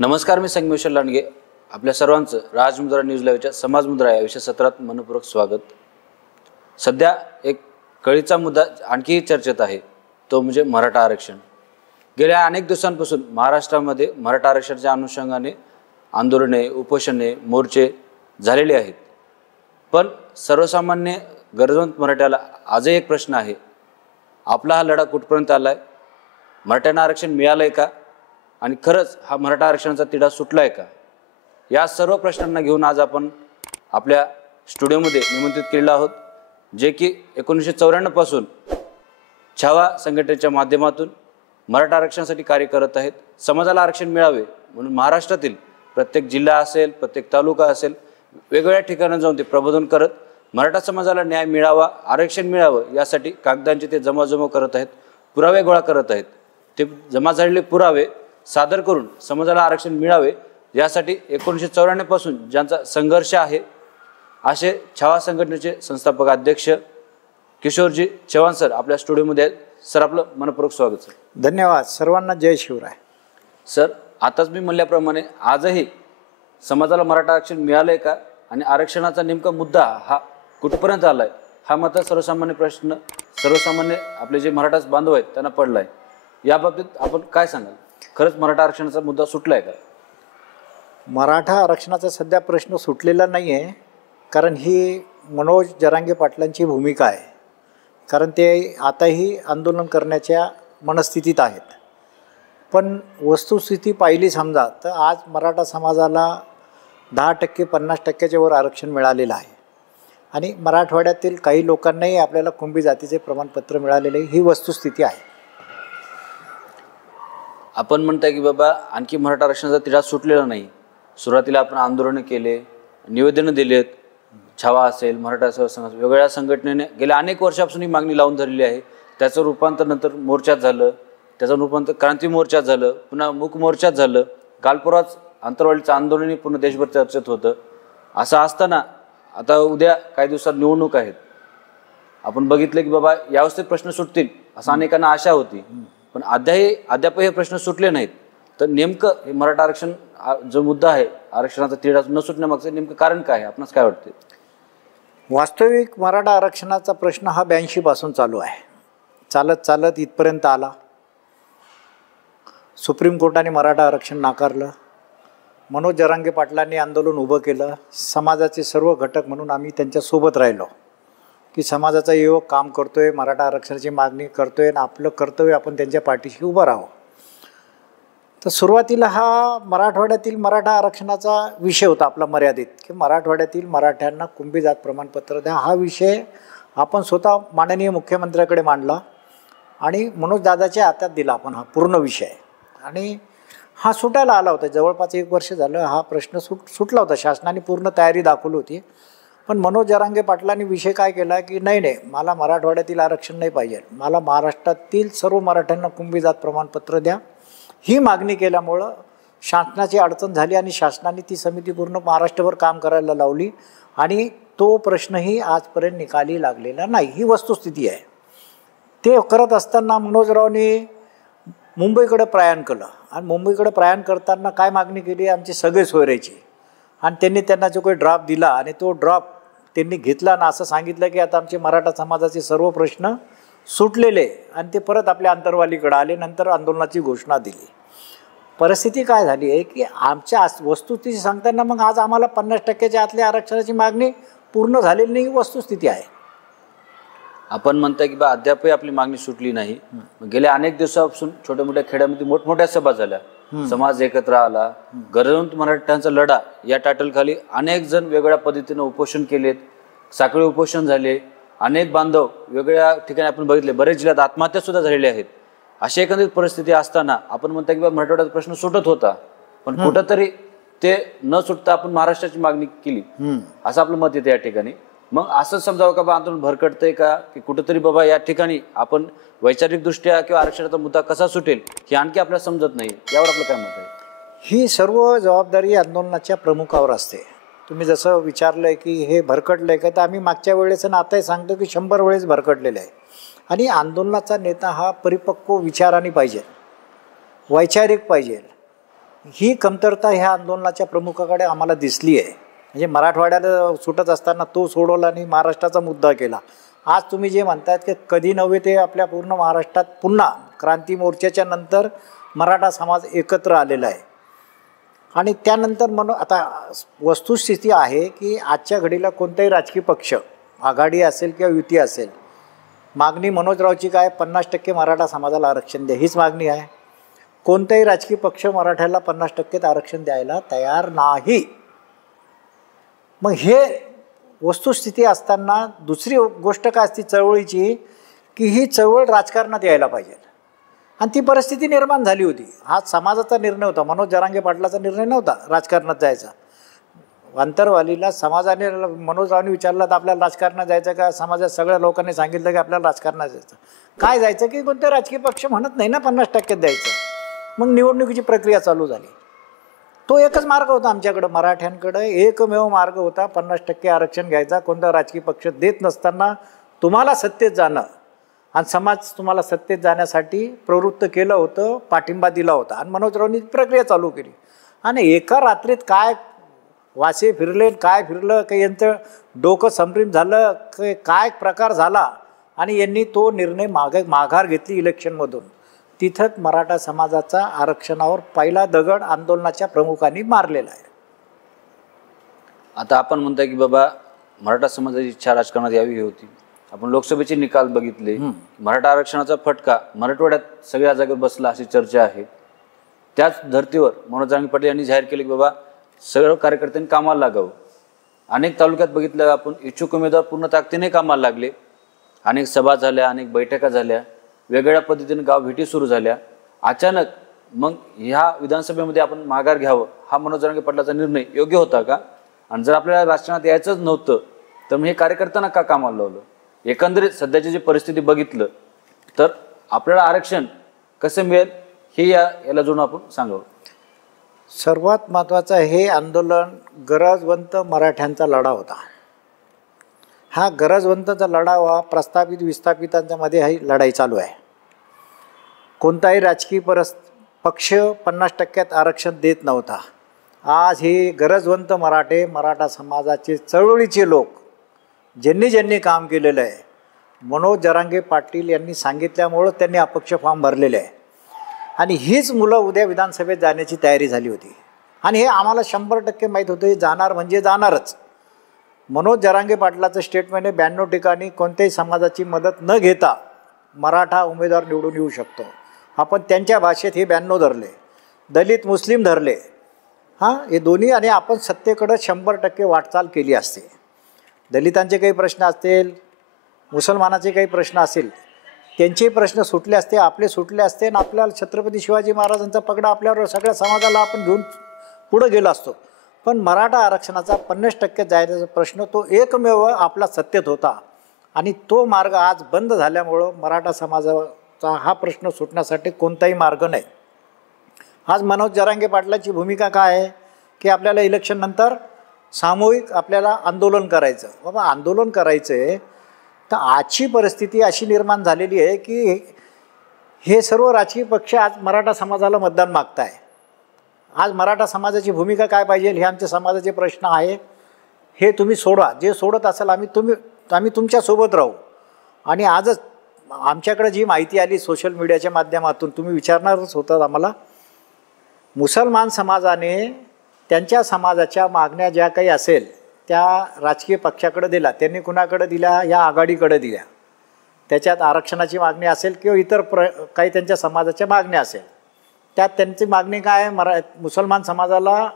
नमस्कार, मी संगमेश्वर लांडगे. आपल्या सर्वांचं राजमुद्रा न्यूज लाईव्हच्या समाजमुद्रा या विषय सत्रात मनपूर्वक स्वागत. सध्या एक कळीचा मुद्दा आणखी चर्चेत आहे, तो म्हणजे मराठा आरक्षण. गेल्या अनेक दिवसांपासून महाराष्ट्रामध्ये मराठा आरक्षणाच्या अनुषंगाने आंदोलने, उपोषणे, मोर्चे झालेले आहेत. पण सर्वसामान्य गरजवंत मराठ्याला आजही एक प्रश्न आहे, आपला हा लढा कुठपर्यंत आला आहे? मराठ्यांना आरक्षण मिळालं आहे का? आणि खरंच हा मराठा आरक्षणाचा तिढा सुटला आहे का? या सर्व प्रश्नांना घेऊन आज आपण आपल्या स्टुडिओमध्ये निमंत्रित केलेलो आहोत, जे की 1994 पासून छावा संघटनेच्या माध्यमातून मराठा आरक्षणासाठी कार्य करत आहेत. समाजाला आरक्षण मिळावे म्हणून महाराष्ट्रातील प्रत्येक जिल्हा असेल, प्रत्येक तालुका असेल, वेगवेगळ्या ठिकाणी जाऊन ते प्रबोधन करत मराठा समाजाला न्याय मिळावा, आरक्षण मिळावं यासाठी कागदांचे ते जमाजमा करत आहेत, पुरावे गोळा करत आहेत. ते जमा झालेले पुरावे सादर करून समाजाला आरक्षण मिळावे यासाठी 1994 पासून ज्यांचा संघर्ष आहे, असे छावा संघटनेचे संस्थापक अध्यक्ष किशोरजी चव्हाण सर आपल्या स्टुडिओमध्ये आहेत. सर, आपलं मनपूर्वक स्वागत. सर, धन्यवाद. सर्वांना जय शिवराय. सर, आताच मी म्हणल्याप्रमाणे आजही समाजाला मराठा आरक्षण मिळालंय का आणि आरक्षणाचा नेमका मुद्दा हा कुठपर्यंत आलाय, हा मात्र सर्वसामान्य प्रश्न सर्वसामान्य आपले जे मराठा बांधव आहेत त्यांना पडलाय. याबाबतीत आपण काय सांगाल? खरंच मराठा आरक्षणाचा मुद्दा सुटलाय का? मराठा आरक्षणाचा सध्या प्रश्न सुटलेला नाही आहे, कारण ही मनोज जरांगे पाटलांची भूमिका आहे. कारण ते आताही आंदोलन करण्याच्या मनस्थितीत आहेत. पण वस्तुस्थिती पाहिली समजा तर आज मराठा समाजाला 10% 50%च्या वर आरक्षण मिळालेलं आहे. आणि मराठवाड्यातील काही लोकांनाही आपल्याला कुणबी जातीचे प्रमाणपत्र मिळालेले, ही वस्तुस्थिती आहे. आपण म्हणताय की बाबा आणखी मराठा आरक्षणाचा तिढा सुटलेला नाही. सुरुवातीला आपण आंदोलनं केले, निवेदनं दिलेत, छावा असेल, मराठा सेवा संघ, वेगवेगळ्या संघटनेने गेल्या अनेक वर्षापासून ही मागणी लावून धरलेली आहे. त्याचं रूपांतर नंतर मोर्चात झालं, त्याचं रूपांतर क्रांती मोर्चात झालं, पुन्हा मूक मोर्चात झालं. कालपुराच आंतरवालीचं आंदोलनही पूर्ण देशभर चर्चेत होतं. असं असताना आता उद्या काही दिवसात निवडणूक आहेत. आपण बघितलं की बाबा यावस्थेत प्रश्न सुटतील असं अनेकांना आशा होती, पण अद्याप हे प्रश्न सुटले नाहीत. तर नेमकं हे मराठा आरक्षण जो मुद्दा आहे, आरक्षणाचा तिढा न सुटण्यामागचं नेमकं कारण काय आहे, आपणास काय वाटते? वास्तविक मराठा आरक्षणाचा प्रश्न हा 82 पासून चालू आहे. चालत चालत इथपर्यंत आला. सुप्रीम कोर्टाने मराठा आरक्षण नाकारलं. मनोज जरांगे पाटलांनी आंदोलन उभं केलं. समाजाचे सर्व घटक म्हणून आम्ही त्यांच्यासोबत राहिलो की समाजाचा युवक काम करतोय, मराठा आरक्षणाची मागणी करतोय आणि आपलं कर्तव्य आपण त्यांच्या पाठीशी उभं राहावं. तर सुरुवातीला हा मराठवाड्यातील मराठा आरक्षणाचा विषय होता आपला मर्यादित, की मराठवाड्यातील मराठ्यांना कुणबी जात प्रमाणपत्र द्या. हा विषय आपण स्वतः माननीय मुख्यमंत्र्याकडे मांडला आणि मनोज दादाच्या हातात दिला आपण हा पूर्ण विषय. आणि हा सुटायला आला होता. जवळपास 1 वर्ष झालं हा प्रश्न सुटला होता. शासनाने पूर्ण तयारी दाखवली होती. पण मनोज जरांगे पाटलांनी विषय काय केला की नाही, मला मराठवाड्यातील आरक्षण नाही पाहिजे, मला महाराष्ट्रातील सर्व मराठ्यांना कुणबी जात प्रमाणपत्र द्या, ही मागणी केल्यामुळं शासनाची अडचण झाली आणि शासनाने ती समिती पूर्ण महाराष्ट्रभर काम करायला लावली आणि तो प्रश्नही आजपर्यंत निकाली लागलेला नाही. ही वस्तुस्थिती आहे. ते करत असताना मनोजरावने मुंबईकडे प्रयाण केलं आणि मुंबईकडे प्रयाण करताना काय मागणी केली, आमची सगळे सोयऱ्याची. आणि त्यांनी त्यांना जो काही ड्राफ्ट दिला आणि तो ड्राफ्ट त्यांनी घेतला आणि असं सांगितलं की आता आमचे मराठा समाजाचे सर्व प्रश्न सुटलेले, आणि ते परत आपल्या अंतरवालीकडे आले. नंतर आंदोलनाची घोषणा दिली. परिस्थिती काय झाली आहे की आमच्या वस्तुस्थिती सांगताना मग आज आम्हाला 50%च्या आतल्या आरक्षणाची मागणी पूर्ण झालेली नाही, वस्तुस्थिती आहे. आपण म्हणताय की बा अद्यापही आपली मागणी सुटली नाही. गेल्या अनेक दिवसापासून छोट्या मोठ्या खेड्यामध्ये मोठमोठ्या सभा झाल्या, समाज एकत्र आला, गरजवंत मराठ्यांचा लढा या टायटलखाली अनेक जण वेगवेगळ्या पद्धतीनं उपोषण केलेत, साखळी उपोषण झाले. अनेक बांधव वेगवेगळ्या ठिकाणी आपण बघितले, बरेच जिल्ह्यात आत्महत्या सुद्धा झालेल्या आहेत. अशी एकंदरीत परिस्थिती असताना आपण म्हणता की बा मराठवाड्याचा प्रश्न सुटत होता, पण कुठंतरी ते न सुटता आपण महाराष्ट्राची मागणी केली, असं आपलं मत येतं या ठिकाणी. मग असं समजावं का बा आंदोलन भरकटतंय का, की कुठंतरी बाबा या ठिकाणी आपण वैचारिकदृष्ट्या किंवा आरक्षणाचा मुद्दा कसा सुटेल हे आणखी आपल्याला समजत नाही, यावर आपलं काय मत आहे? ही सर्व जबाबदारी आंदोलनाच्या प्रमुखावर असते. तुम्ही जसं विचारलं आहे की हे भरकटलं आहे का, तर आम्ही मागच्या वेळेस आणि आताही सांगतो की 100 वेळेस भरकटलेलं आहे. आणि आंदोलनाचा नेता हा परिपक्व विचाराने पाहिजे, वैचारिक पाहिजे. ही कमतरता ह्या आंदोलनाच्या प्रमुखाकडे आम्हाला दिसली आहे. म्हणजे मराठवाड्याला सुटत असताना तो सोडवला आणि महाराष्ट्राचा मुद्दा केला. आज तुम्ही जे म्हणतायत की कधी नव्हे ते आपल्या पूर्ण महाराष्ट्रात पुन्हा क्रांती मोर्चाच्या नंतर मराठा समाज एकत्र आलेला आहे. आणि त्यानंतर म्हणून आता वस्तुस्थिती आहे की आजच्या घडीला कोणताही राजकीय पक्ष आघाडी असेल किंवा युती असेल, मागणी मनोजरावची काय 50% मराठा समाजाला आरक्षण द्या हीच मागणी आहे. कोणताही राजकीय पक्ष मराठ्याला 50% आरक्षण द्यायला तयार नाही. मग हे वस्तुस्थिती असताना दुसरी गोष्ट काय असती चळवळीची की ही चळवळ राजकारणात यायला पाहिजे आणि ती परिस्थिती निर्माण झाली होती. हा समाजाचा निर्णय होता, मनोज जरांगे पाटलाचा निर्णय नव्हता राजकारणात जायचा. अंतरवालीला समाजाने मनोजरावने विचारलं तर आपल्याला राजकारणात जायचं का, समाजात सगळ्या लोकांनी सांगितलं की आपल्याला राजकारणात जायचं. काय जायचं की कोणते राजकीय पक्ष म्हणत नाही ना 50% द्यायचं. मग निवडणुकीची प्रक्रिया चालू झाली. तो एकच मार्ग होता आमच्याकडं, मराठ्यांकडं एकमेव मार्ग होता 50% आरक्षण घ्यायचा. कोणता राजकीय पक्ष देत नसताना तुम्हाला सत्तेत जाणं आणि समाज तुम्हाला सत्तेत जाण्यासाठी प्रवृत्त केलं होतं, पाठिंबा दिला होता आणि मनोजरावनी प्रक्रिया चालू केली. आणि एका रात्रीत काय वासे फिरले, काय फिरलं, काही यांचं डोकं संभ्रम झालं, काय प्रकार झाला आणि यांनी तो निर्णय माघार घेतली इलेक्शनमधून. तिथंच मराठा समाजाचा आरक्षणावर पहिला दगड आंदोलनाच्या प्रमुखांनी मारलेला आहे. आता आपण म्हणताय की बाबा मराठा समाजाची इच्छा राजकारणात यावी होती. आपण लोकसभेचे निकाल बघितले, मराठा आरक्षणाचा फटका मराठवाड्यात सगळ्या जागेवर बसला अशी चर्चा आहे. त्याच धर्तीवर मनोज जरांगे पाटील यांनी जाहीर केले की बाबा सगळं कार्यकर्त्यांनी कामाला लागावं. अनेक तालुक्यात बघितलं आपण, इच्छुक उमेदवार पूर्ण ताकदीने कामाला लागले. अनेक सभा झाल्या, अनेक बैठका झाल्या, वेगवेगळ्या पद्धतीने गाव भेटी सुरू झाल्या. अचानक मग ह्या विधानसभेमध्ये आपण माघार घ्यावं हा मनोज जरांगे पाटलाचा निर्णय योग्य होता का? आणि जर आपल्याला राजकारणात यायचंच नव्हतं तर मग हे कार्यकर्त्यांना का कामाला लावलं? एकंदरीत सध्याची जी परिस्थिती बघितलं तर आपल्याला आरक्षण कसं मिळेल हे याला जोडून आपण सांगावं. सर्वात महत्त्वाचं हे आंदोलन गरजवंत मराठ्यांचा लढा होता. हा गरजवंतचा लढा हा प्रस्थापित विस्थापितांच्या मध्ये ही लढाई चालू आहे. कोणताही राजकीय पक्ष 50% आरक्षण देत नव्हता. आज हे गरजवंत मराठा समाजाचे चळवळीचे लोक ज्यांनी काम केलेलं आहे, मनोज जरांगे पाटील यांनी सांगितल्यामुळं त्यांनी अपक्ष फॉर्म भरलेले आहे. आणि हीच मुलं उद्या विधानसभेत जाण्याची तयारी झाली होती. आणि हे आम्हाला 100% माहीत होतं, जाणार म्हणजे जाणारच. मनोज जरांगे पाटलाचं स्टेटमेंट आहे 92 ठिकाणी कोणत्याही समाजाची मदत न घेता मराठा उमेदवार निवडून येऊ शकतो. आपण त्यांच्या भाषेत हे 92 धरले, दलित मुस्लिम धरले. हे दोन्ही आणि आपण सत्तेकडं 100% वाटचाल केली असते. दलितांचे काही प्रश्न असतील, मुसलमानाचे काही प्रश्न असेल, त्यांचे प्रश्न सुटले असते, आपले सुटले असते आणि आपल्याला छत्रपती शिवाजी महाराजांचा पगडा आपल्यावर सगळ्या समाजाला आपण घेऊन पुढं गेलो असतो. पण मराठा आरक्षणाचा 50% जायचा प्रश्न तो एकमेव आपला सत्तेत होता आणि तो मार्ग आज बंद झाल्यामुळं मराठा समाजाचा हा प्रश्न सुटण्यासाठी कोणताही मार्ग नाही. आज मनोज जरांगे पाटलाची भूमिका काय आहे की आपल्याला इलेक्शननंतर सामूहिक आपल्याला आंदोलन करायचं. बाबा आंदोलन करायचं आहे तर आजची परिस्थिती अशी निर्माण झालेली आहे की हे सर्व राजकीय पक्ष आज मराठा समाजाला मतदान मागत आहे. आज मराठा समाजाची भूमिका काय पाहिजे हे आमच्या समाजाचे प्रश्न आहे. हे तुम्ही सोडा, जे सोडत असाल आम्ही तुमच्यासोबत राहू. आणि आजच आमच्याकडे जी माहिती आली सोशल मीडियाच्या माध्यमातून, तुम्ही विचारणारच होतात आम्हाला, मुसलमान समाजाने त्यांच्या समाजाच्या मागण्या ज्या काही असेल त्या राजकीय पक्षाकडे दिला. त्यांनी कुणाकडे दिल्या? या आघाडीकडे दिल्या. त्याच्यात आरक्षणाची मागणी असेल किंवा इतर काही त्यांच्या समाजाच्या मागण्या असेल, त्यात त्यांची मागणी काय आहे? मुसलमान समाजाला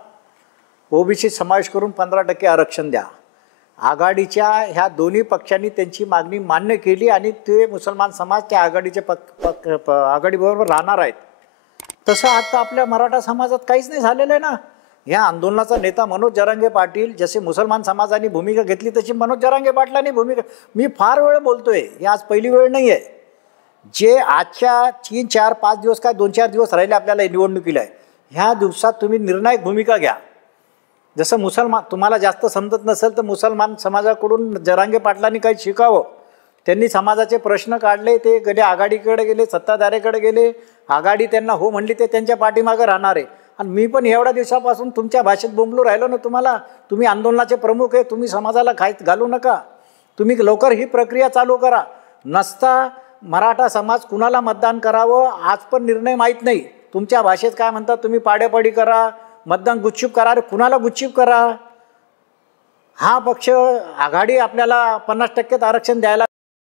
ओबीसी समावेश करून 15% आरक्षण द्या. आघाडीच्या ह्या दोन्ही पक्षांनी त्यांची मागणी मान्य केली आणि ते मुसलमान समाज त्या आघाडीच्या आघाडीबरोबर राहणार आहेत. तसं आता आपल्या मराठा समाजात काहीच नाही झालेलं आहे ना. ह्या आंदोलनाचा नेता मनोज जरांगे पाटील, जसे मुसलमान समाजाने भूमिका घेतली तशी मनोज जरांगे पाटलांनी भूमिका, मी फार वेळ बोलतोय, ही आज पहिली वेळ नाही आहे. जे आजच्या 3, 4, 5 दिवस काय 2, 4 दिवस राहिले आपल्याला निवडणुकीला आहे, ह्या दिवसात तुम्ही निर्णायक भूमिका घ्या. जसं मुसलमान तुम्हाला जास्त समजत नसेल तर मुसलमान समाजाकडून जरांगे पाटलांनी काही शिकावं. त्यांनी समाजाचे प्रश्न काढले, ते कधी आघाडीकडे गेले, सत्ताधाऱ्याकडे गेले, आघाडी त्यांना हो म्हणली ते त्यांच्या पाठीमागे राहणार आहे. आणि मी पण एवढ्या दिवसापासून तुमच्या भाषेत बोंबलू राहिलो ना तुम्हाला. तुम्ही आंदोलनाचे प्रमुख आहे, तुम्ही समाजाला घालू नका. तुम्ही लवकर ही प्रक्रिया चालू करा. नसता मराठा समाज कुणाला मतदान करावं आज पण निर्णय माहीत नाही. तुमच्या भाषेत काय म्हणतात तुम्ही, पाडेपाडी करा, मतदान गुपचूप करा. अरे कुणाला गुपचूप करा? हा पक्ष आघाडी आपल्याला 50% आरक्षण द्यायला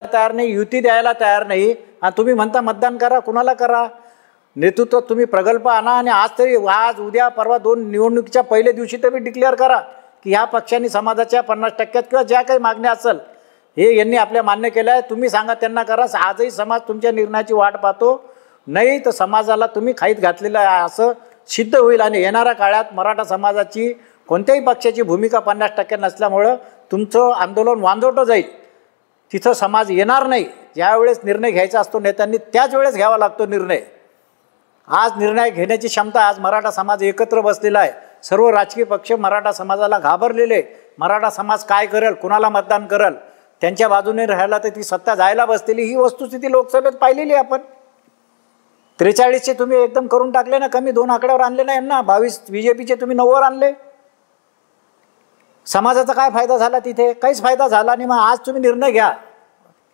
तयार नाही, युती द्यायला तयार नाही, आणि तुम्ही म्हणता मतदान करा. कुणाला करा? नेतृत्व तुम्ही प्रगल्भ आणा, आणि आज उद्या परवा 2 निवडणुकीच्या पहिल्या दिवशी तुम्ही डिक्लेअर करा की ह्या पक्षांनी समाजाच्या 50% किंवा ज्या काही मागण्या असेल हे यांनी आपल्या मान्य केलं आहे, तुम्ही सांगा त्यांना करा. आजही समाज तुमच्या निर्णयाची वाट पाहतो. नाही तर समाजाला तुम्ही खाईत घातलेलं आहे असं सिद्ध होईल. आणि येणाऱ्या काळात मराठा समाजाची कोणत्याही पक्षाची भूमिका 50% नसल्यामुळं तुमचं आंदोलन वांजोटं जाईल. तिथं समाज येणार नाही. ज्यावेळेस निर्णय घ्यायचा असतो नेत्यांनी त्याच वेळेस घ्यावा लागतो निर्णय. आज निर्णय घेण्याची क्षमता, आज मराठा समाज एकत्र बसलेला आहे. सर्व राजकीय पक्ष मराठा समाजाला घाबरलेले. मराठा समाज काय करेल, कुणाला मतदान करेल, त्यांच्या बाजूने राहायला तर ती सत्ता जायला बसलेली. ही वस्तुस्थिती लोकसभेत पाहिलेली आपण. 43चे तुम्ही एकदम करून टाकले ना, कमी 2 आकड्यावर आणले ना यांना. 22 बीजेपीचे तुम्ही 9वर आणले. समाजाचा काय फायदा झाला तिथे? काहीच फायदा झाला नाही. मग आज तुम्ही निर्णय घ्या.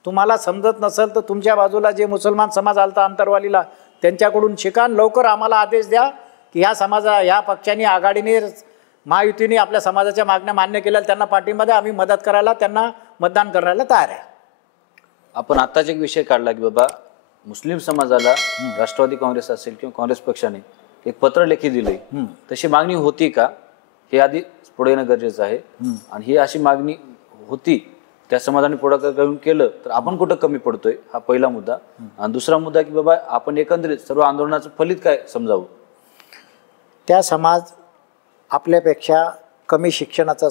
तुम्हाला समजत नसेल तर तुमच्या बाजूला जे मुसलमान समाज आलता अंतरवालीला त्यांच्याकडून शिका. लवकर आम्हाला आदेश द्या की ह्या पक्षांनी, आघाडीने, महायुतीने आपल्या समाजाच्या मागण्या मान्य केल्या, त्यांना पाठिंबा द्या. आम्ही मदत करायला, त्यांना मतदान करायला तयार आहे. आपण आत्ताच एक विषय काढला की बाबा मुस्लिम समाजाला राष्ट्रवादी काँग्रेस असेल किंवा काँग्रेस पक्षाने एक पत्र लेखी दिले, तशी मागणी होती का हे आधी पुढे येणं गरजेचं आहे. आणि ही अशी मागणी होती, त्या समाजाने पुढाकार घेऊन केलं तर आपण कुठं कमी पडतोय, हा पहिला मुद्दा. आणि दुसरा मुद्दा की बाबा आपण एकंदरीत सर्व आंदोलनाचं फलित काय समजावं. त्या समाज आपल्यापेक्षा कमी शिक्षणाचा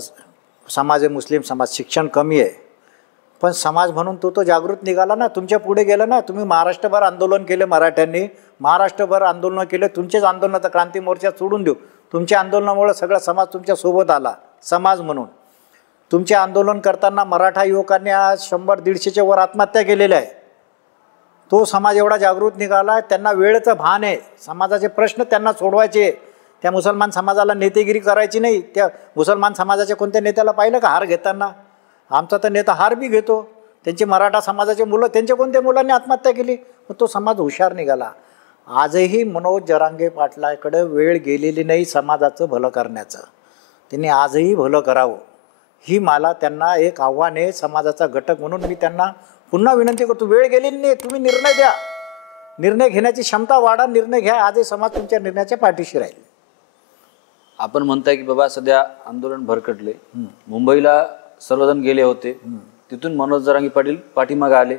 समाज आहे. मुस्लिम समाज शिक्षण कमी आहे, पण समाज म्हणून तो जागृत निघाला ना, तुमच्या पुढे गेला ना. तुम्ही महाराष्ट्रभर आंदोलन केले, मराठ्यांनी महाराष्ट्रभर आंदोलन केले. तुमचेच आंदोलनाचा क्रांती मोर्चा सोडून देऊ, तुमच्या आंदोलनामुळे सगळा समाज तुमच्या सोबत आला. समाज म्हणून तुमचे आंदोलन करताना मराठा युवकांनी आज 100-150च्या वर आत्महत्या केलेल्या आहे. तो समाज एवढा जागृत निघाला. त्यांना वेळेचं भान आहे. समाजाचे प्रश्न त्यांना सोडवायचे. त्या मुसलमान समाजाला नेतेगिरी करायची नाही. त्या मुसलमान समाजाच्या कोणत्या नेत्याला पाहिलं का हार घेताना? आमचा तर नेता हार बी घेतो. त्यांची मराठा समाजाचे मुलं, त्यांच्या कोणत्या मुलांनी आत्महत्या केली? मग तो समाज हुशार निघाला. आजही मनोज जरांगे पाटलाकडे वेळ गेलेली नाही समाजाचं भलं करण्याचं. त्यांनी आजही भलं करावं, ही मला त्यांना एक आव्हान आहे. समाजाचा घटक म्हणून मी त्यांना पुन्हा विनंती करतो, वेळ गेलेली नाही. तुम्ही निर्णय द्या, निर्णय घेण्याची क्षमता वाढा, निर्णय घ्या. आजही समाज तुमच्या निर्णयाच्या पाठीशी राहील. आपण म्हणताय की बाबा सध्या आंदोलन भरकटले, मुंबईला सर्वजण गेले होते, तिथून मनोज जरांगे पाटील पाठीमागे आले.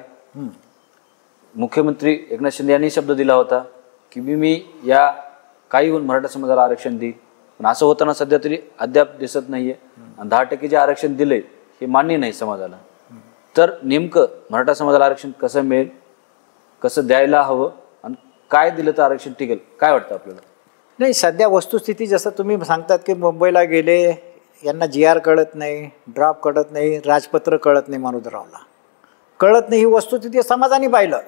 मुख्यमंत्री एकनाथ शिंदे यांनी शब्द दिला होता की मी या काही होऊन मराठा समाजाला आरक्षण देईल. पण असं होताना सध्या तरी अद्याप दिसत नाहीये. आणि 10% जे आरक्षण दिले हे मान्य नाही समाजाला. तर नेमकं मराठा समाजाला आरक्षण कसं मिळेल, कसं द्यायला हवं, आणि काय दिलं तर आरक्षण टिकेल, काय वाटतं आपल्याला? नाही, सध्या वस्तुस्थिती जसं तुम्ही सांगतात की मुंबईला गेले, यांना GR कळत नाही, ड्राफ्ट कळत नाही, राजपत्र कळत नाही, मनोजरावला कळत नाही. ही वस्तुस्थिती समाजाने पाहिलं.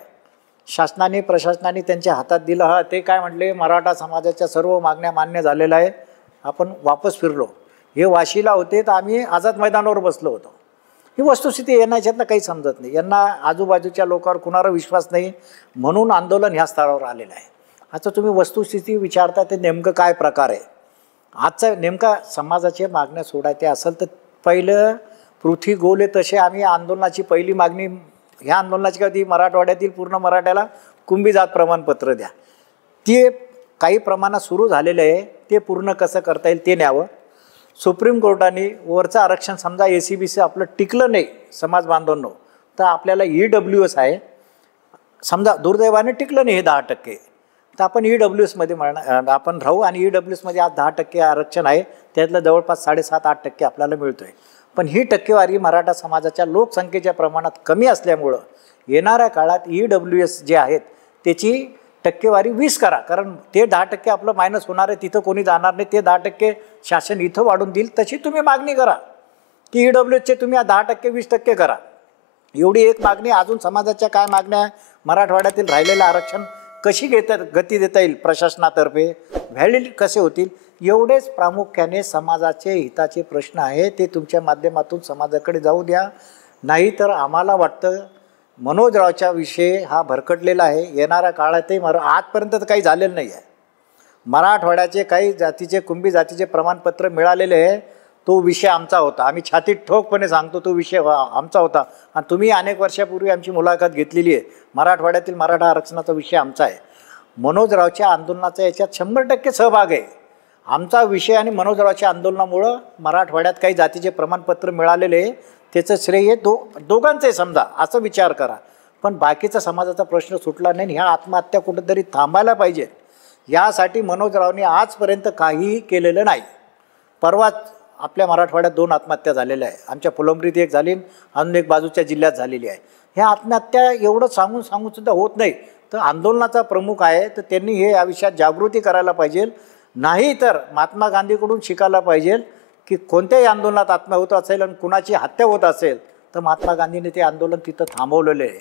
शासनाने, प्रशासनाने त्यांच्या हातात दिलं. हा, ते काय म्हटले, मराठा समाजाच्या सर्व मागण्या मान्य झालेल्या आहे, आपण वापस फिरलो. हे वाशीला होते तर आम्ही आझाद मैदानावर बसलो होतो. ही वस्तुस्थिती यांना याच्यातनं काही समजत नाही. यांना आजूबाजूच्या लोकांवर कुणावर विश्वास नाही, म्हणून आंदोलन ह्या स्तरावर आलेलं आहे. आता तुम्ही वस्तुस्थिती विचारता ते नेमकं काय प्रकार आहे. आजचा नेमका समाजाच्या मागण्या सोडायच्या असेल तर पहिलं पृथ्वी गोल आहे तसे आम्ही आंदोलनाची पहिली मागणी, ह्या आंदोलनाची कधी मराठवाड्यातील पूर्ण मराठ्याला कुंभी जात प्रमाणपत्र द्या. ते काही प्रमाणात सुरू झालेलं आहे, ते पूर्ण कसं करता येईल ते न्यावं. सुप्रीम कोर्टाने वरचं आरक्षण समजा ACBC आपलं टिकलं नाही समाज बांधवांनो, तर आपल्याला EWS आहे. समजा दुर्दैवाने टिकलं नाही हे 10%, तर आपण EWSमध्ये आपण राहू. आणि EWSमध्ये आज 10% आरक्षण आहे, त्यातलं जवळपास 7.5-8% आपल्याला मिळतो आहे. पण ही टक्केवारी मराठा समाजाच्या लोकसंख्येच्या प्रमाणात कमी असल्यामुळं येणाऱ्या काळात EWS जे आहेत त्याची टक्केवारी 20 करा. कारण ते 10% आपलं मायनस होणार आहे, तिथं कोणी जाणार नाही. ते 10% शासन इथं वाढून देईल. तशी तुम्ही मागणी करा की EWSचे तुम्ही 10% 20% करा. एवढी एक मागणी. अजून समाजाच्या काय मागण्या, मराठवाड्यातील राहिलेलं आरक्षण कशी गती देता येईल प्रशासनातर्फे, व्हॅलिड कसे होतील, एवढेच प्रामुख्याने समाजाचे हिताचे प्रश्न आहे ते तुमच्या माध्यमातून समाजाकडे जाऊ द्या. नाहीतर आम्हाला वाटतं मनोजरावच्या विषय हा भरकटलेला आहे. येणाऱ्या काळातही आजपर्यंत तर काही झालेलं नाही आहे. मराठवाड्याचे काही जातीचे कुंभी जातीचे प्रमाणपत्र मिळालेले आहे, तो विषय आमचा होता. आम्ही छातीत ठोकपणे सांगतो तो विषय आमचा होता. आणि तुम्ही अनेक वर्षापूर्वी आमची मुलाखत घेतलेली आहे. मराठवाड्यातील मराठा आरक्षणाचा विषय आमचा आहे. मनोजरावच्या आंदोलनाचा याच्यात 100% सहभाग आहे. आमचा विषय आणि मनोजरावच्या आंदोलनामुळं मराठवाड्यात काही जातीचे प्रमाणपत्र मिळालेले आहे, त्याचं श्रेय दोघांचं आहे समजा, असं विचार करा. पण बाकीचा समाजाचा प्रश्न सुटला नाही. ह्या आत्महत्या कुठंतरी थांबायला पाहिजे. यासाठी मनोजरावनी आजपर्यंत काहीही केलेलं नाही. परवाच आपल्या मराठवाड्यात 2 आत्महत्या झालेल्या आहे. आमच्या फुलंब्रीत एक झाली, अजून एक बाजूच्या जिल्ह्यात झालेली आहे. ह्या आत्महत्या एवढं सांगून सुद्धा होत नाही. तर आंदोलनाचा प्रमुख आहे, तर त्यांनी हे या विषयात जागृती करायला पाहिजे. नाही तर महात्मा गांधीकडून शिकायला पाहिजे की कोणत्याही आंदोलनात आत्महत्या होत असेल आणि कुणाची हत्या होत असेल तर महात्मा गांधींनी ते आंदोलन तिथं थांबवलेलं आहे.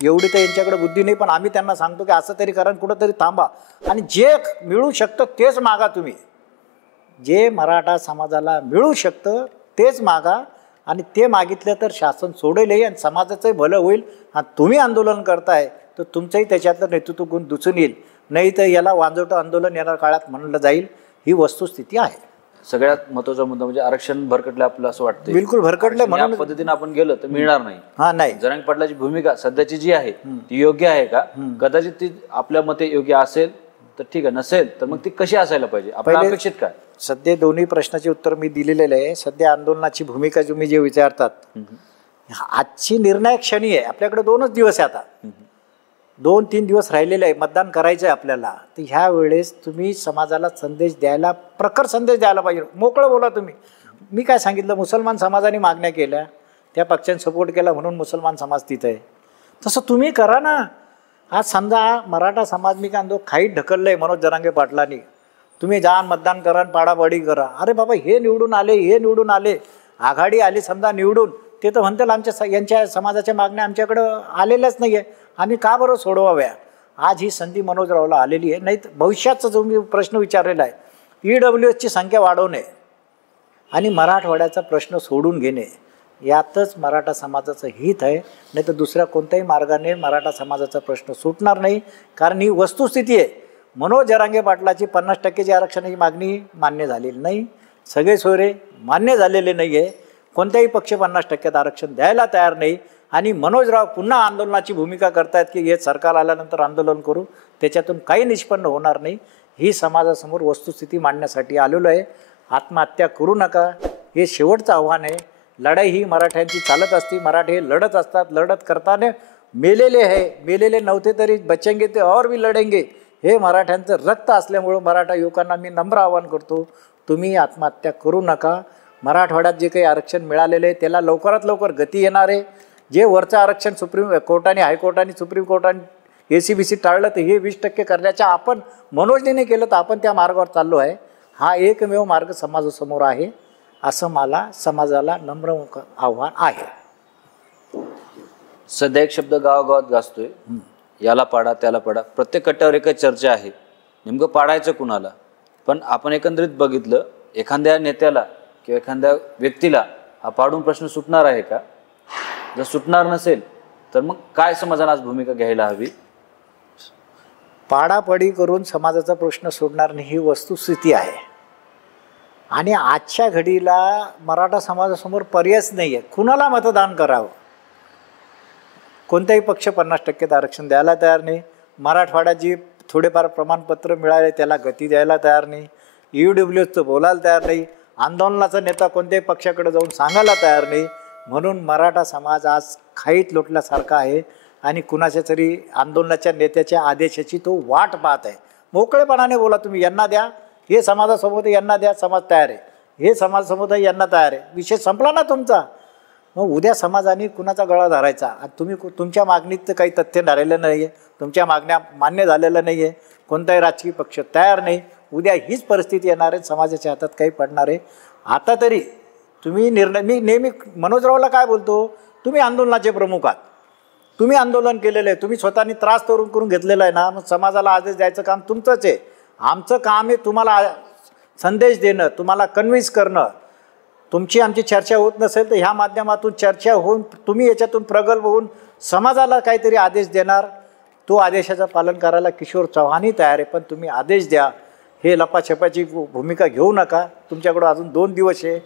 एवढी तर यांच्याकडे बुद्धी नाही, पण आम्ही त्यांना सांगतो की असं तरी कारण कुठंतरी थांबा आणि जे मिळू शकतं तेच मागा. तुम्ही जे मराठा समाजाला मिळू शकतं तेच मागा आणि ते मागितलं तर शासन सोडेलही आणि समाजाचंही भलं होईल. आणि तुम्ही आंदोलन करताय तर तुमचंही त्याच्यातलं नेतृत्व गुण दिसून येईल. नाही तर याला वांजोटं आंदोलन येणाऱ्या काळात म्हणलं जाईल. ही वस्तुस्थिती आहे. सगळ्यात महत्त्वाचा मुद्दा म्हणजे आरक्षण भरकटलं आपलं असं वाटतं. बिलकुल भरकटलं. म्हणून या पद्धतीने आपण गेलो तर मिळणार नाही. हा नाही. जरांगे पाटलाची भूमिका सध्याची जी आहे ती योग्य आहे का? कदाचित ती आपल्या मते योग्य असेल तर ठीक आहे, नसेल तर मग ती कशी असायला पाहिजे, आपण अपेक्षित काय? सध्या दोन्ही प्रश्नाचे उत्तर मी दिलेले आहे. सध्या आंदोलनाची भूमिका तुम्ही जे विचारतात, आजची निर्णायक क्षणी आहे. आपल्याकडे 2च दिवस आहे, आता 2-3 दिवस राहिलेले आहे, मतदान करायचं आहे आपल्याला. तर ह्या वेळेस तुम्ही समाजाला संदेश द्यायला, प्रखर संदेश द्यायला पाहिजे. मोकळं बोला तुम्ही. मी काय सांगितलं, मुसलमान समाजाने मागण्या केल्या, त्या पक्षाने सपोर्ट केला म्हणून मुसलमान समाज तिथं आहे. तसं तुम्ही करा ना. आज समजा मराठा समाज मी काय म्हणतो खाईत ढकललं आहे मनोज जरांगे पाटलांनी, तुम्ही जा मतदान करा, पाडापाडी करा. अरे बाबा, हे निवडून आले, हे निवडून आले, आघाडी आली समजा निवडून, ते तर म्हणतील आमच्या यांच्या समाजाच्या मागण्या आमच्याकडं आलेल्याच नाही आहे, आम्ही का बरं सोडवाव्या. आज ही संधी मनोजरावला आलेली आहे. नाही तर भविष्याचा जो मी प्रश्न विचारलेला आहे, EWSची संख्या वाढवणे आणि मराठवाड्याचा प्रश्न सोडून घेणे, यातच मराठा समाजाचं हित आहे. नाही तर दुसऱ्या कोणत्याही मार्गाने मराठा समाजाचा प्रश्न सुटणार नाही. कारण ही वस्तुस्थिती आहे. मनोज जरांगे पाटलाची 50%ची आरक्षणाची मागणी मान्य झालेली नाही. सगळे सोयरे मान्य झालेले नाही आहे. कोणत्याही पक्ष 50% आरक्षण द्यायला तयार नाही. आणि मनोजराव पुन्हा आंदोलनाची भूमिका करतायत की हे सरकार आल्यानंतर आंदोलन करू, त्याच्यातून काही निष्पन्न होणार नाही. ही समाजासमोर वस्तुस्थिती मांडण्यासाठी आलेलो आहे. आत्महत्या करू नका, हे शेवटचं आव्हान आहे. लढाई ही मराठ्यांची चालत असती. मराठे हे लढत असतात. लढत करताना मेलेले आहे, मेलेले नव्हते तरी बचेंगे ते और भी लढेंगे, हे मराठ्यांचं रक्त असल्यामुळं मराठा युवकांना मी नम्र आवाहन करतो, तुम्ही आत्महत्या करू नका. मराठवाड्यात जे काही आरक्षण मिळालेलं आहे त्याला लवकरात लवकर गती येणार आहे. जे वरचं आरक्षण सुप्रीम कोर्टाने, हायकोर्टाने, सुप्रीम कोर्टाने ACBC टाळलं तर हे 20% करण्याच्या आपण मनोजने केलं तर आपण त्या मार्गावर चाललो आहे. हा एकमेव मार्ग समाजासमोर आहे, असं मला समाजाला नम्र आव्हान आहे. सध्या एक शब्द गावागावात गाजतोय, याला पाडा त्याला पाडा. प्रत्येक कट्ट्यावर एकच चर्चा आहे, नेमकं पाडायचं कुणाला. पण आपण एकंदरीत बघितलं, एखाद्या नेत्याला किंवा एखाद्या व्यक्तीला हा पाडून प्रश्न सुटणार आहे का? जर सुटणार नसेल तर मग काय समाजाने आज भूमिका घ्यायला हवी? पाडापडी करून समाजाचा प्रश्न सोडणार नाही, ही वस्तुस्थिती आहे. आणि आजच्या घडीला मराठा समाजासमोर पर्यायच नाही आहे. कुणाला मतदान करावं? कोणताही पक्ष 50% आरक्षण द्यायला तयार नाही. मराठवाड्यात जी थोडेफार प्रमाणपत्र मिळाले त्याला गती द्यायला तयार नाही. EWSचं बोलायला तयार नाही. आंदोलनाचा नेता कोणत्याही पक्षाकडे जाऊन सांगायला तयार नाही. म्हणून मराठा समाज आज खाईत लोटल्यासारखा आहे आणि कुणाच्या तरी आंदोलनाच्या नेत्याच्या आदेशाची तो वाट पाहत आहे. मोकळेपणाने बोला तुम्ही, यांना द्या, हे समाजासमोर यांना द्या, समाज तयार आहे, हे समाजासमोर यांना तयार आहे, विषय संपला ना तुमचा. मग उद्या समाजाने कुणाचा गळा धरायचा? तुम्ही तुमच्या मागणीत काही तथ्य राहिलेलं नाही आहे, तुमच्या मागण्या मान्य झालेल्या नाही आहे, कोणताही राजकीय पक्ष तयार नाही. उद्या हीच परिस्थिती येणार आहे, समाजाच्या हातात काही पडणार आहे. आता तरी तुम्ही निर्णय, मी नेहमी मनोजरावला काय बोलतो, तुम्ही आंदोलनाचे प्रमुख आहात, तुम्ही आंदोलन केलेलं आहे, तुम्ही स्वतःनी त्रास करून घेतलेला आहे ना, मग समाजाला आदेश द्यायचं काम तुमचंच आहे. आमचं काम आहे तुम्हाला संदेश देणं, तुम्हाला कन्व्हिन्स करणं. तुमची आमची चर्चा होत नसेल तर ह्या माध्यमातून चर्चा होऊन तुम्ही याच्यातून प्रगल्भ होऊन समाजाला काहीतरी आदेश देणार. तो आदेशाचं पालन करायला किशोर चव्हाणही तयार आहे, पण तुम्ही आदेश द्या. हे लपाछपाची भूमिका घेऊ नका. तुमच्याकडं अजून 2 दिवस आहे.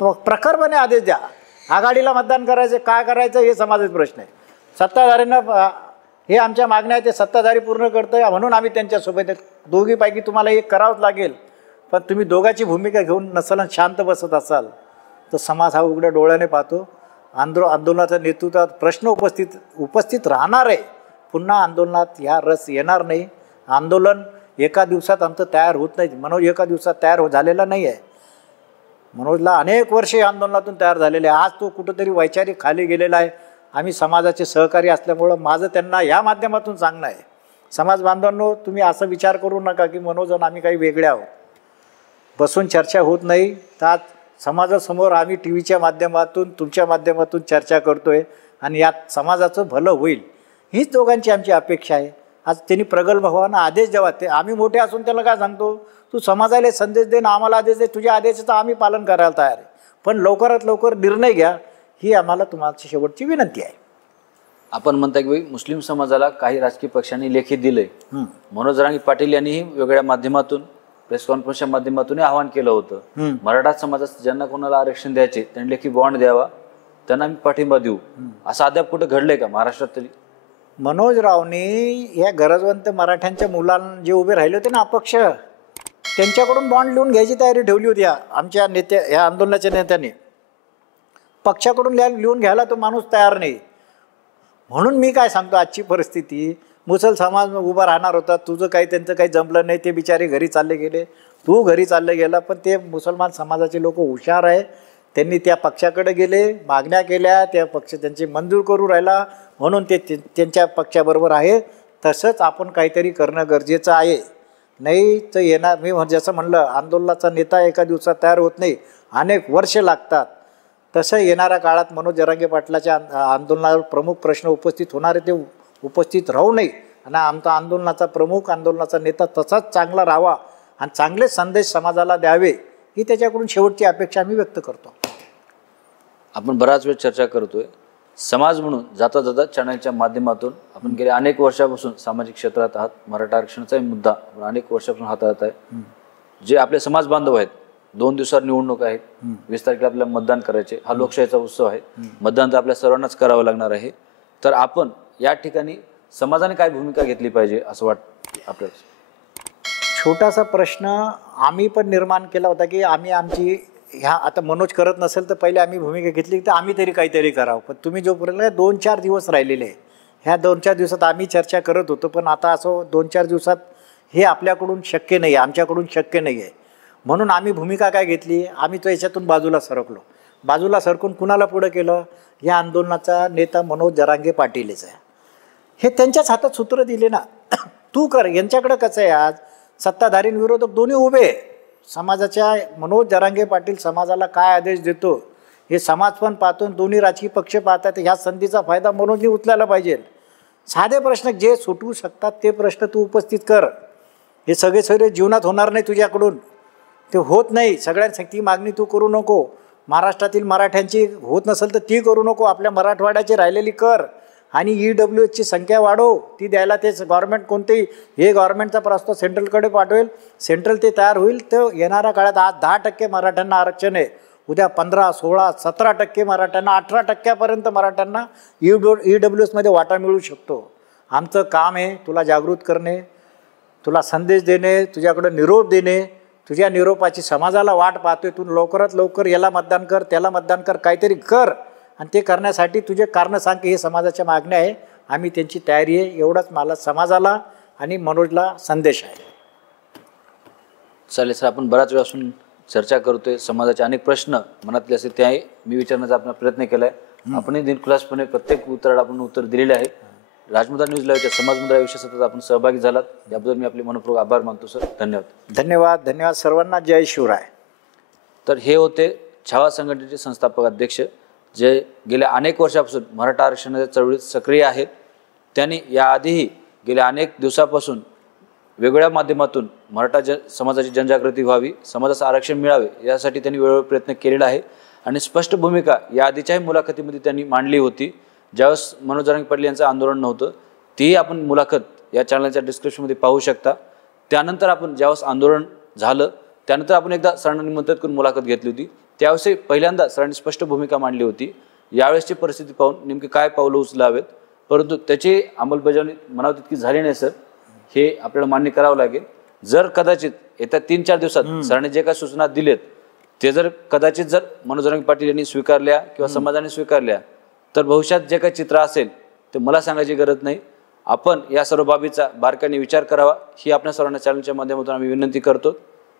प्रखरपणे आदेश द्या. आघाडीला मतदान करायचं, काय करायचं हे समाजाचा प्रश्न आहे. सत्ताधाऱ्यांना हे आमच्या मागण्या आहेत ते सत्ताधारी पूर्ण करतोय म्हणून आम्ही त्यांच्यासोबत आहेत. दोघीपैकी तुम्हाला एक करावंच लागेल. पण तुम्ही दोघांची भूमिका घेऊन नसल शांत बसत असाल तर समाज हा उघड्या डोळ्याने पाहतो. आंदोलनाच्या नेतृत्वात प्रश्न उपस्थित राहणार आहे. पुन्हा आंदोलनात ह्या रस येणार नाही. आंदोलन एका दिवसात आमचं तयार होत नाही. मनोज एका दिवसात तयार झालेला नाही आहे. मनोजला अनेक वर्षे आंदोलनातून तयार झालेले आहे. आज तो कुठंतरी वैचारिक खाली गेलेला आहे. आम्ही समाजाचे सहकारी असल्यामुळं माझं त्यांना या माध्यमातून सांगणं आहे, समाज बांधवांनो, तुम्ही असं विचार करू नका की मनोज आणि आम्ही काही वेगळे आहोत. बसून चर्चा होत नाही तर आज समाजासमोर आम्ही टी व्हीच्या माध्यमातून तुमच्या माध्यमातून चर्चा करतोय आणि यात समाजाचं भलं होईल हीच दोघांची आमची अपेक्षा आहे. आज त्यांनी प्रगल्भ व्हावं आदेश द्यावा. ते आम्ही मोठे असून त्याला काय सांगतो, तू समाजाला संदेश दे ना, आम्हाला आदेश दे. तुझ्या आदेशाचं आम्ही पालन करायला तयार आहे, पण लवकरात लवकर निर्णय घ्या ही आम्हाला तुम्हाला शेवटची विनंती आहे. आपण म्हणता की मुस्लिम समाजाला काही राजकीय पक्षांनी लेखी दिले. मनोज जरांगे पाटील यांनीही वेगवेगळ्या माध्यमातून प्रेस कॉन्फरन्सच्या माध्यमातून आवाहन केलं होतं. मराठा समाजात ज्यांना कोणाला आरक्षण द्यायचे त्यांनी लेखी बॉन्ड द्यावा, त्यांना आम्ही पाठिंबा देऊ. असं अद्याप कुठं घडलंय का महाराष्ट्रात तरी? मनोज रावने या गरजवंत मराठ्यांच्या मुलांना जे उभे राहिले होते ना अपक्ष, त्यांच्याकडून बॉन्ड लिहून घ्यायची तयारी ठेवली होती आमच्या ह्या आंदोलनाच्या नेत्यांनी. पक्षाकडून लिहून घ्यायला तो माणूस तयार नाही. म्हणून मी काय सांगतो, आजची परिस्थिती मुसल समाज उभा राहणार होता. तुझं काही त्यांचं काही जमलं नाही, ते बिचारे घरी चालले गेले, तू घरी चालले गेला. पण ते मुसलमान समाजाचे लोक हुशार आहे. त्यांनी त्या पक्षाकडे गेले, मागण्या केल्या, त्या पक्ष त्यांची मंजूर करू राहिला म्हणून ते त्यांच्या पक्षाबरोबर आहे. तसंच आपण काहीतरी करणं गरजेचं आहे. नाही तर येणार, मी जसं म्हणलं, आंदोलनाचा नेता एका दिवसात तयार होत नाही, अनेक वर्ष लागतात. तसं येणाऱ्या काळात मनोज जरांगे पाटलाच्या आंदोलनावर प्रमुख प्रश्न उपस्थित होणारे ते उपस्थित राहू नये आणि आमचा आंदोलनाचा प्रमुख, आंदोलनाचा नेता तसाच चांगला राहावा आणि चांगले संदेश समाजाला द्यावे ही त्याच्याकडून शेवटची अपेक्षा आम्ही व्यक्त करतो. आपण बराच वेळ चर्चा करतोय समाज म्हणून. जाता जाता चॅनलच्या माध्यमातून आपण गेल्या अनेक वर्षापासून सामाजिक क्षेत्रात आहात. मराठा आरक्षणाचाही मुद्दा अनेक वर्षापासून हाताळत आहे. जे आपले समाज बांधव आहेत, 2 दिवसावर निवडणूक आहेत, 20 तारखेला आपल्याला मतदान करायचे. हा लोकशाहीचा उत्सव आहे. मतदान तर आपल्या सर्वांनाच करावं लागणार आहे. तर आपण या ठिकाणी समाजाने काय भूमिका घेतली पाहिजे असं वाटतं आपल्याला? छोटासा प्रश्न आम्ही पण निर्माण केला होता की आम्ही आमची ह्या आता मनोज करत नसेल तर पहिले आम्ही भूमिका घेतली तर आम्ही तरी काहीतरी करावं. पण तुम्ही जोपर्यंत 2-4 दिवस राहिलेले आहे, ह्या 2-4 दिवसात आम्ही चर्चा करत होतो. पण आता असं 2-4 दिवसात हे आपल्याकडून शक्य नाही आहे, आमच्याकडून शक्य नाही आहे. म्हणून आम्ही भूमिका काय घेतली, आम्ही तो याच्यातून बाजूला सरकलो. बाजूला सरकून कुणाला पुढं केलं, या आंदोलनाचा नेता मनोज जरांगे पाटीलच आहे. हे त्यांच्याच हातात सूत्र दिले ना, तू कर. यांच्याकडं कसं आहे, आज सत्ताधारी विरोधक दोन्ही उभे. समाजाच्या मनोज जरांगे पाटील समाजाला काय आदेश देतो हे समाज पण पाहतो, दोन्ही राजकीय पक्ष पाहतात. ह्या संधीचा फायदा मनोजने उचलायला पाहिजे. साधे प्रश्न जे सुटवू शकतात ते प्रश्न तू उपस्थित कर. हे सगळे जीवनात होणार नाही तुझ्याकडून, ते होत नाही. सगळ्यांसाठी ती मागणी तू करू नको. महाराष्ट्रातील मराठ्यांची होत नसेल तर ती करू नको, आपल्या मराठवाड्याची राहिलेली कर. आणि EWSची संख्या वाढव, ती द्यायला तेच गव्हर्नमेंट कोणतेही हे गव्हर्नमेंटचा प्रस्ताव सेंट्रलकडे पाठवेल, सेंट्रल ते तयार होईल. तर येणाऱ्या काळात आज 10% मराठ्यांना आरक्षण आहे, उद्या 15, 16, 17% मराठ्यांना, 18% मराठ्यांना EWSमध्ये वाटा मिळू शकतो. आमचं काम आहे तुला जागृत करणे, तुला संदेश देणे, तुझ्याकडे निरोप देणे. तुझ्या निरोपाची समाजाला वाट पाहतोय. तू लवकरात लवकर याला मतदान कर, त्याला मतदान कर, काहीतरी कर. आणि ते करण्यासाठी तुझे कारणं सांग की हे समाजाच्या मागण्या आहे, आम्ही त्यांची तयारी आहे. एवढाच मला समाजाला आणि मनोजला संदेश आहे. चालेल सर, आपण बराच वेळापासून चर्चा करतोय. समाजाचे अनेक प्रश्न मनातले असतील ते मी विचारण्याचा आपण प्रयत्न केला आहे. आपणही दिलखुलासपणे प्रत्येक उत्तराला आपण उत्तर दिलेले आहे. राजमुद्रा न्यूज लाईव्हच्या समाज मुद्रा या विषयात आपण सहभागी झालात, याबद्दल मी आपले मनपूर्वक आभार मानतो सर. धन्यवाद. धन्यवाद. धन्यवाद सर्वांना. जय शिवराय. तर हे होते छावा संघटनेचे संस्थापक अध्यक्ष, जे गेल्या अनेक वर्षापासून मराठा आरक्षणाच्या चळवळीत सक्रिय आहेत. त्यांनी याआधीही गेल्या अनेक दिवसापासून वेगवेगळ्या माध्यमातून मराठा समाजाची जनजागृती व्हावी, समाजाचं आरक्षण मिळावे यासाठी त्यांनी वेळोवेळी प्रयत्न केलेला आहे आणि स्पष्ट भूमिका या आधीच्याही मुलाखतीमध्ये त्यांनी मांडली होती. ज्यावेळेस मनोज जरांगे पाटील यांचं आंदोलन नव्हतं तीही आपण मुलाखत या चॅनलच्या डिस्क्रिप्शनमध्ये पाहू शकता. त्यानंतर आपण ज्यावेळेस आंदोलन झालं त्यानंतर आपण एकदा सरांना निमंत्रित करून मुलाखत घेतली होती. त्यावेळेस पहिल्यांदा सरांनी स्पष्ट भूमिका मांडली होती. यावेळेसची परिस्थिती पाहून नेमके काय पावलं उचलावेत, परंतु त्याची अंमलबजावणी म्हणावं तितकी झाली नाही सर, हे आपल्याला मान्य करावं लागेल. जर कदाचित येत्या 3-4 दिवसात सरांनी जे काही सूचना दिलेत ते जर कदाचित जर मनोज जरांगे पाटील यांनी स्वीकारल्या किंवा समाजाने स्वीकारल्या तर भविष्यात जे काही चित्र असेल ते मला सांगायची गरज नाही. आपण या सर्व बाबीचा बारकाईने विचार करावा ही आपल्या सर्वांना चॅनलच्या माध्यमातून आम्ही विनंती करतो.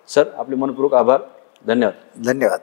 सर आपले मनपूर्वक आभार. धन्यवाद. धन्यवाद.